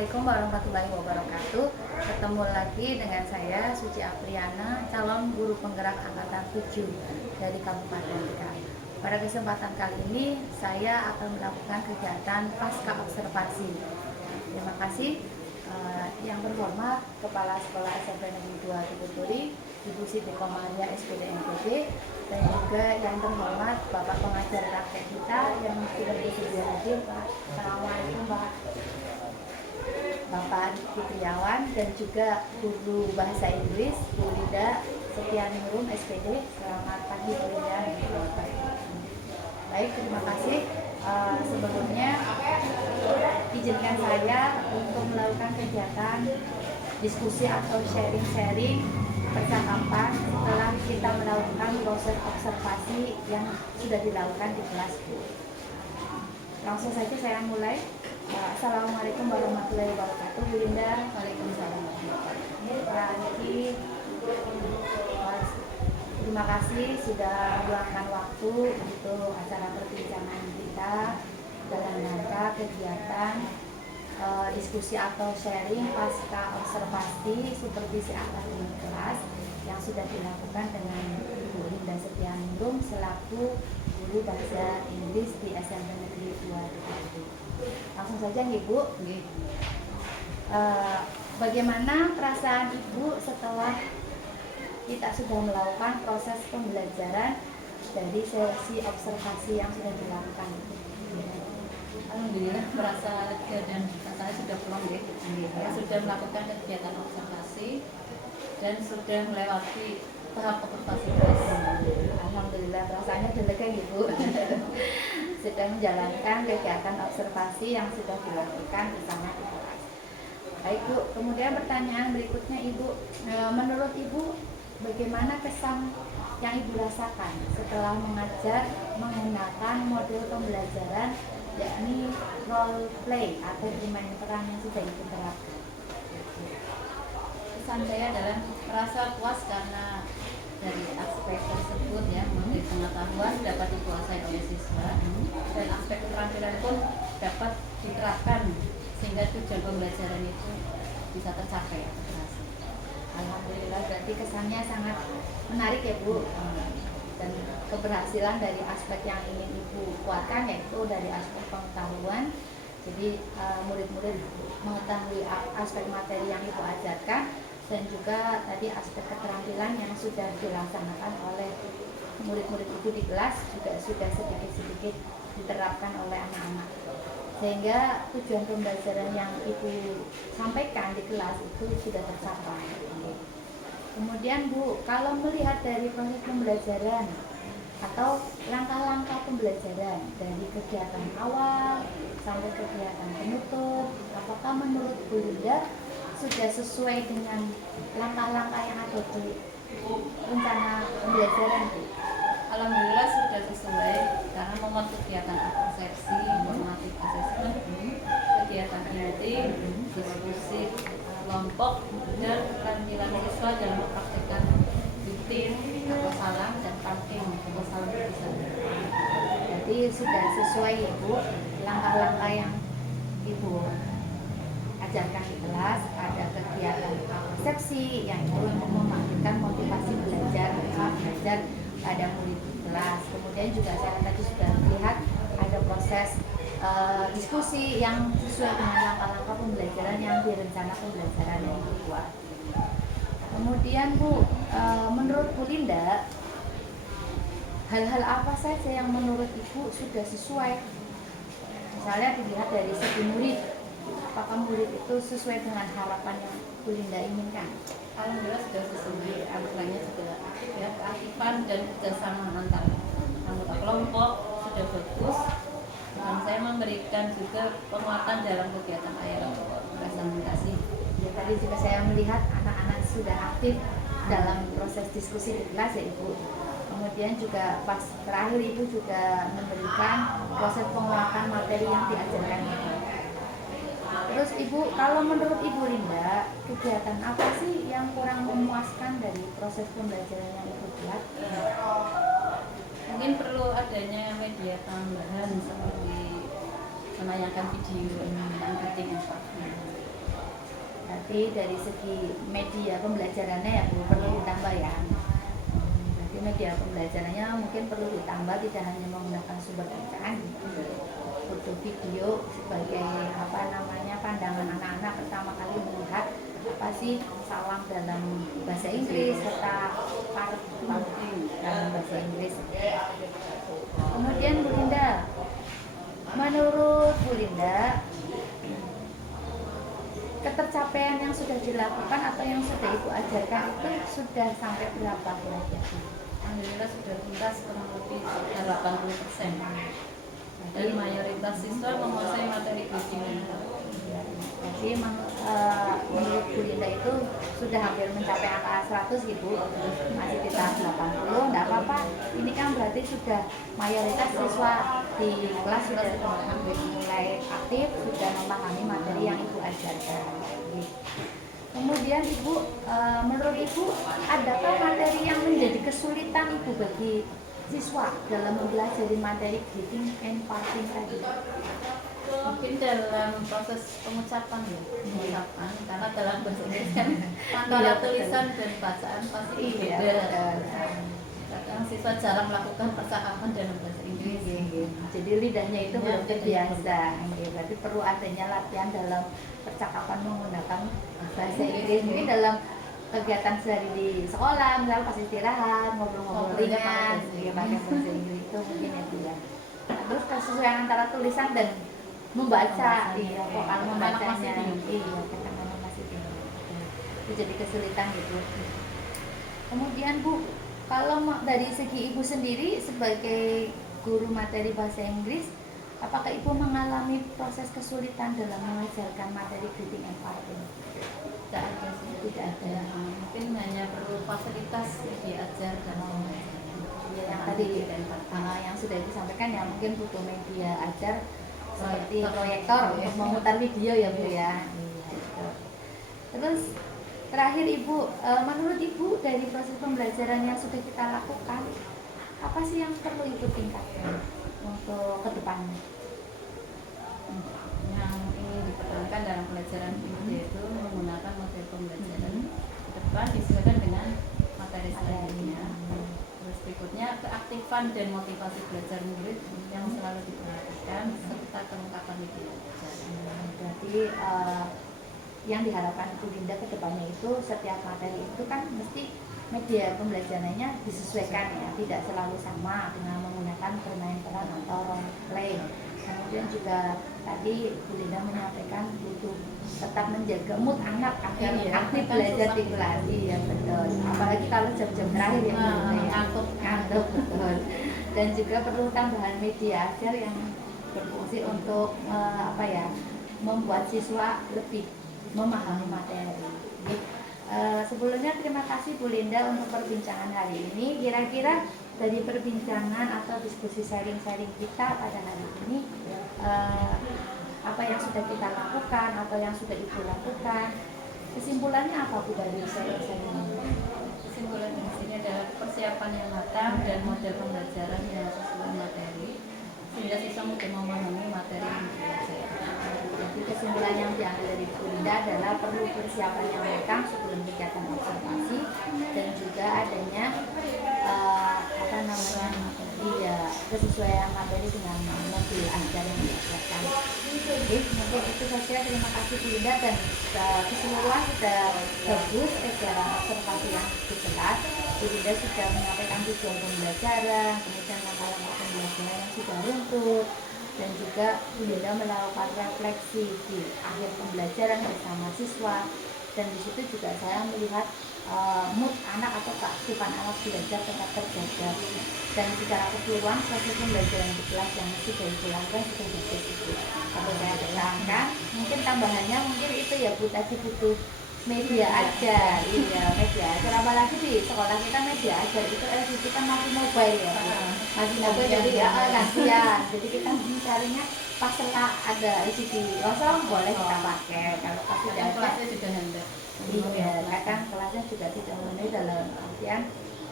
Assalamualaikum warahmatullahi wabarakatuh. Ketemu lagi dengan saya Suci Apriana, calon guru penggerak angkatan 7 dari Kabupaten Tegal. Pada kesempatan kali ini saya akan melakukan kegiatan pasca observasi. Terima kasih yang terhormat Kepala Sekolah SMP Negeri 2 Tubuturi, Ibu Siti Komaria SPD NPB, dan juga yang terhormat Bapak pengajar praktek kita yang sudah bersedia hadir, Pak. Assalamualaikum, Pak. Bapak Fitriawan, dan juga guru bahasa Inggris Bu Lida Setianingrum SPD. Selamat pagi Bu Lida. Baik, terima kasih. Sebelumnya izinkan saya untuk melakukan kegiatan diskusi atau sharing-sharing percakapan setelah kita melakukan proses observasi yang sudah dilakukan di kelas. Langsung saja saya mulai. Assalamualaikum warahmatullahi wabarakatuh. Bu Linda. Waalaikumsalam warahmatullahi wabarakatuh. Terima kasih sudah meluangkan waktu untuk acara perbincangan kita dalam rangka kegiatan diskusi atau sharing pasca observasi supervisi akademik kelas yang sudah dilakukan dengan Ibu Linda Setianingrum selaku guru bahasa Inggris di SMP Negeri 2. Langsung saja Ibu. Bagaimana perasaan Ibu setelah kita sudah melakukan proses pembelajaran dari sesi observasi yang sudah dilakukan? Alhamdulillah merasa lega dan rasanya sudah pulang ya. Sudah melakukan kegiatan observasi dan sudah melewati tahap observasi kelas. Alhamdulillah rasanya sudah lega Ibu. Sudah menjalankan kegiatan observasi yang sudah dilakukan bersama di kelas. Baik Bu, kemudian pertanyaan berikutnya Ibu, menurut Ibu bagaimana kesan yang Ibu rasakan setelah mengajar menggunakan model pembelajaran yakni role play atau bermain peran yang sudah Ibu terapkan? Kesan saya adalah merasa puas karena dari aspek tersebut ya, memberi pengetahuan dapat dikuasai oleh siswa dan aspek keterampilan pun dapat diterapkan sehingga tujuan pembelajaran itu bisa tercapai atau berhasil. Alhamdulillah, berarti kesannya sangat menarik ya Bu, dan keberhasilan dari aspek yang ingin Ibu kuatkan yaitu dari aspek pengetahuan. Jadi murid-murid mengetahui aspek materi yang Ibu ajarkan dan juga tadi aspek keterampilan yang sudah dilaksanakan oleh murid-murid Ibu di kelas juga sudah sedikit-sedikit diterapkan oleh anak-anak, sehingga tujuan pembelajaran yang Ibu sampaikan di kelas itu sudah tercapai. Kemudian Bu, kalau melihat dari proses pembelajaran atau langkah-langkah pembelajaran dari kegiatan awal sampai kegiatan penutup, apakah menurut Bu Linda sudah sesuai dengan langkah-langkah yang ada di rencana pembelajaran Bu? Alhamdulillah sudah sesuai karena memuat kegiatan persepsi, formatif assessment, kegiatan inti, diskusi kelompok, dan keterampilan siswa dalam mempraktikkan rutin atau salam dan talking atau salam berpisah. Jadi sudah sesuai Ibu langkah-langkah yang Ibu ajarkan di kelas. Ada kegiatan persepsi yang itu untuk membangkitkan motivasi belajar pada murid di kelas. Kemudian juga saya tadi sudah melihat ada proses diskusi yang sesuai dengan langkah-langkah pembelajaran yang direncana pembelajaran yang dibuat. Kemudian Bu, menurut Bu Linda, hal-hal apa saja yang menurut Ibu sudah sesuai? Misalnya dilihat dari segi murid, apakah murid itu sesuai dengan harapan yang Bu Linda inginkan? Alhamdulillah sudah sesuai, aturannya juga ya, keaktifan dan kerjasama antar anggota kelompok sudah bagus, dan saya memberikan juga penguatan dalam kegiatan aero presentasi. Ya, tadi juga saya melihat anak-anak sudah aktif dalam proses diskusi di kelas ya Ibu. Kemudian juga pas terakhir Ibu juga memberikan proses penguatan materi yang diajarkan Ibu. Terus Ibu, kalau menurut Ibu Linda, kegiatan apa sih yang kurang memuaskan dari proses pembelajaran yang Ibu buat? Mungkin perlu adanya media tambahan seperti menayangkan video yang penting. Tapi dari segi media pembelajarannya ya Bu, perlu ditambah ya. Jadi media pembelajarannya mungkin perlu ditambah, tidak hanya menggunakan sumber bacaan, foto video sebagai apa namanya pandangan anak-anak pertama kali melihat apa sih salam dalam bahasa Inggris serta parting dalam bahasa Inggris. Kemudian Bu Linda, menurut Bu Linda, ketercapaian yang sudah dilakukan atau yang sudah Ibu ajarkan itu sudah sampai berapa kira-kira? Alhamdulillah sudah tuntas kurang lebih 80%. Dan mayoritas siswa menguasai materi reading. Jadi menurut Bu Linda itu sudah hampir mencapai angka 100 gitu, masih di tahap 80, enggak apa-apa. Ini kan berarti sudah mayoritas siswa di kelas sudah mulai aktif, sudah memahami materi yang Ibu ajarkan. Kemudian Ibu, menurut Ibu, adakah materi yang menjadi kesulitan Ibu bagi siswa dalam mempelajari materi greeting and parting tadi? Mungkin dalam proses pengucapan ya, pengucapan, karena dalam bahasa Inggris kan antara tulisan dan bacaan pasti beda. Kadang siswa jarang melakukan percakapan dalam bahasa Inggris. Jadi lidahnya itu belum terbiasa. Berarti perlu adanya latihan dalam percakapan menggunakan bahasa Inggris. Mungkin dalam kegiatan sehari di sekolah, misalnya pas istirahat, ngobrol-ngobrol ringan, pakai bahasa Inggris itu mungkin ya Bu ya. Terus kesesuaian antara tulisan dan membaca, vokal membacanya, ketenangan masih tinggi. Itu jadi kesulitan gitu. Kemudian Bu, kalau dari segi Ibu sendiri sebagai guru materi bahasa Inggris, apakah Ibu mengalami proses kesulitan dalam mengajarkan materi greeting and parting? Tidak ada sih, Tidak ada. mungkin hanya perlu fasilitas diajar dan Yang tadi yang sudah disampaikan ya, mungkin butuh media ajar seperti proyektor untuk memutar video ya Bu ya. Terus terakhir Ibu, menurut Ibu dari proses pembelajaran yang sudah kita lakukan, apa sih yang perlu Ibu tingkatkan untuk kedepannya? Yang ingin dipertahankan dalam pelajaran ini yaitu menggunakan model pembelajaran ke depan disesuaikan dengan materi selanjutnya. Terus berikutnya keaktifan dan motivasi belajar murid yang selalu diperhatikan serta kelengkapan media belajar. Berarti yang diharapkan Bu Linda ke depannya itu setiap materi itu kan mesti media pembelajarannya disesuaikan ya, tidak selalu sama dengan menggunakan bermain peran atau role play. Kemudian juga tadi Bu Linda menyampaikan butuh tetap menjaga mood anak agar aktif belajar di kelas. Iya betul. Apalagi kalau jam-jam terakhir ya, ngantuk betul. Dan juga perlu tambahan media ajar yang berfungsi untuk membuat siswa lebih memahami materi. Sebelumnya terima kasih Bu Linda untuk perbincangan hari ini. Kira-kira dari perbincangan atau diskusi sharing-sharing kita pada hari ini, apa yang sudah kita lakukan atau yang sudah Ibu lakukan, kesimpulannya apa Bu dari sharing-sharing ini? Kesimpulan di sini adalah persiapan yang matang dan model pembelajaran yang sesuai materi sehingga siswa mudah memahami materi yang dipelajari. Jadi kesimpulan yang diambil dari Bu Linda adalah perlu persiapan yang matang sebelum kegiatan observasi dan juga adanya kesesuaian materi dengan modul ajar yang diajarkan. Oke, mungkin itu saja. Terima kasih Bu Linda, dan keseluruhan sudah bagus secara observasi yang di kelas. Bu Linda sudah menyampaikan tujuan pembelajaran, kemudian langkah-langkah pembelajaran yang sudah runtut, dan juga Bu Linda melakukan refleksi di akhir pembelajaran bersama siswa. Dan di situ juga saya melihat mood anak atau keaktifan anak belajar tetap terjaga, dan secara keseluruhan proses pembelajaran di kelas yang sudah dilakukan sudah bagus itu. Kalau saya terangkan, mungkin tambahannya mungkin itu ya Bu, tadi butuh media ajar. Iya, media ajar, apalagi di sekolah kita media ajar itu LCD kan masih mobile ya Bu. Masih mobile, jadi ya kasihan. Jadi kita mencarinya pas ada LCD kosong boleh kita pakai, kalau pas tidak ada kelasnya juga hendak. Iya, kadang kelasnya juga tidak memenuhi dalam artian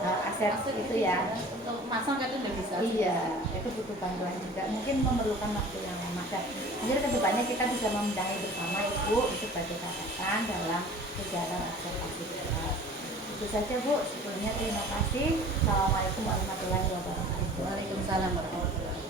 aset itu ya. untuk masang kan itu udah bisa. Iya, itu butuh bantuan juga, mungkin memerlukan waktu yang lama. Dan mungkin kedepannya kita bisa membenahi bersama Ibu sebagai catatan dalam sejarah observasi darat. Itu saja Bu, sebelumnya terima kasih. Assalamualaikum warahmatullahi wabarakatuh. Waalaikumsalam warahmatullahi wabarakatuh.